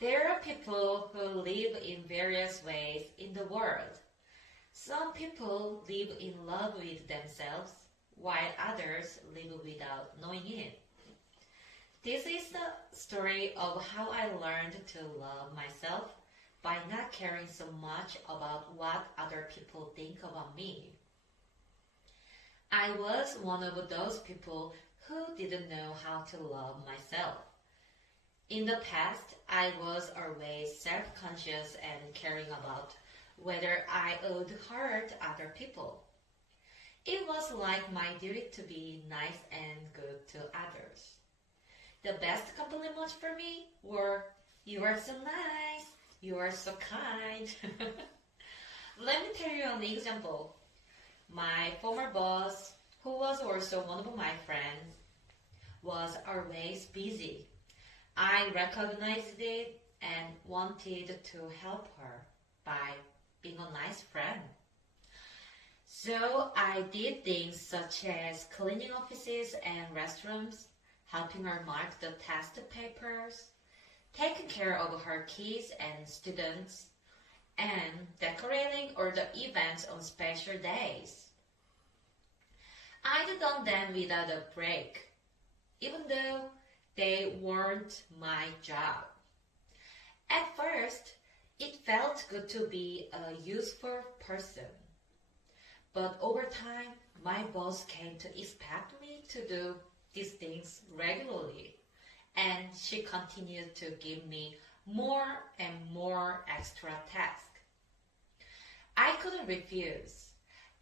There are people who live in various ways in the world. Some people live in love with themselves, while others live without knowing it. This is the story of how I learned to love myself by not caring so much about what other people think about me. I was one of those people who didn't know how to love myself. In the past, I was always self-conscious and caring about whether I would hurt other people. It was like my duty to be nice and good to others. The best compliments for me were, "You are so nice, you are so kind." Let me tell you an example. My former boss, who was also one of my friends, was always busy. I recognized it and wanted to help her by being a nice friend. So I did things such as cleaning offices and restrooms, helping her mark the test papers, taking care of her kids and students, and decorating all the events on special days. I'd done them without a break, even though they weren't my job. At first, it felt good to be a useful person. But over time, my boss came to expect me to do these things regularly, and she continued to give me more and more extra tasks. I couldn't refuse,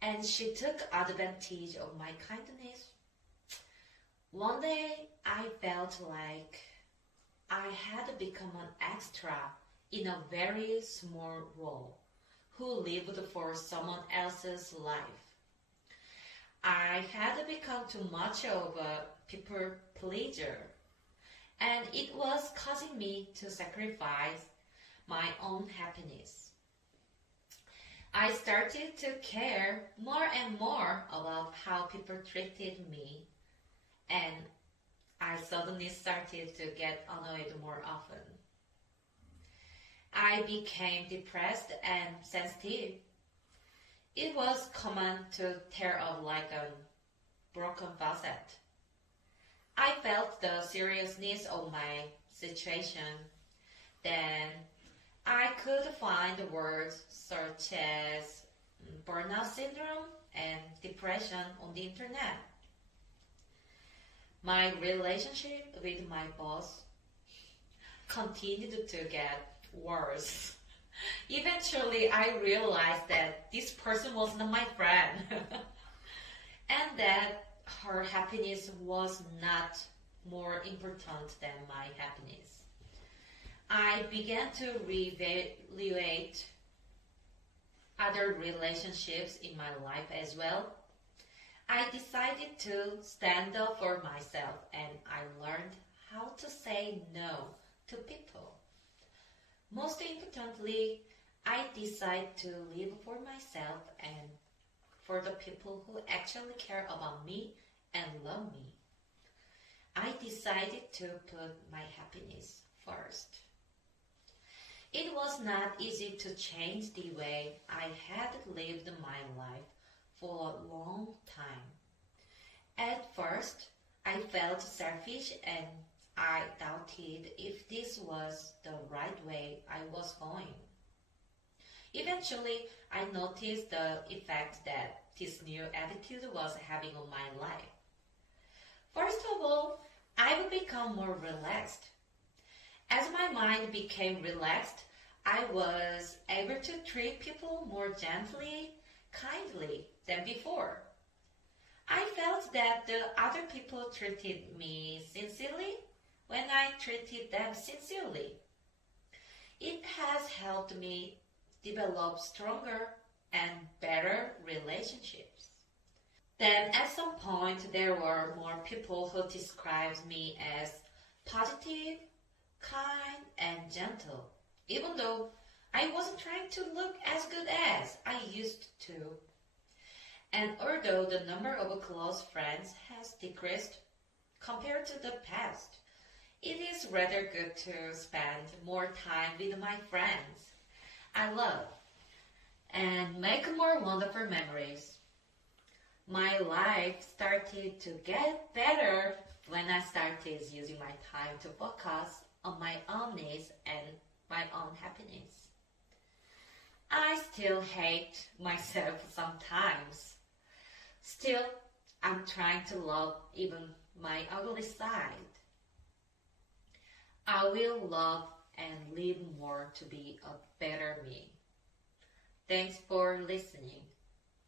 and she took advantage of my kindness. One day, I felt like I had become an extra in a very small role who lived for someone else's life. I had become too much of a people pleaser, and it was causing me to sacrifice my own happiness. I started to care more and more about how people treated me, and I suddenly started to get annoyed more often. I became depressed and sensitive. It was common to tear up like a broken faucet. I felt the seriousness of my situation. Then I could find words such as burnout syndrome and depression on the internet. My relationship with my boss continued to get worse. Eventually, I realized that this person was not my friend and that her happiness was not more important than my happiness. I began to reevaluate other relationships in my life as well. I decided to stand up for myself, and I learned how to say no to people. Most importantly, I decided to live for myself and for the people who actually care about me and love me. I decided to put my happiness first. It was not easy to change the way I had lived my life for a long time. At first, I felt selfish and I doubted if this was the right way I was going. Eventually, I noticed the effect that this new attitude was having on my life. First of all, I would become more relaxed. As my mind became relaxed, I was able to treat people more gently, kindly than before. I felt that the other people treated me sincerely when I treated them sincerely. It has helped me develop stronger and better relationships. Then at some point there were more people who described me as positive, kind, and gentle, even though I wasn't trying to look as good as I used to. And although the number of close friends has decreased compared to the past, It is rather good to spend more time with my friends I love and make more wonderful memories. My life started to get better when I started using my time to focus on my own needs and my own happiness. I still hate myself sometimes. Still, I'm trying to love even my ugly side. I will love and live more to be a better me. Thanks for listening.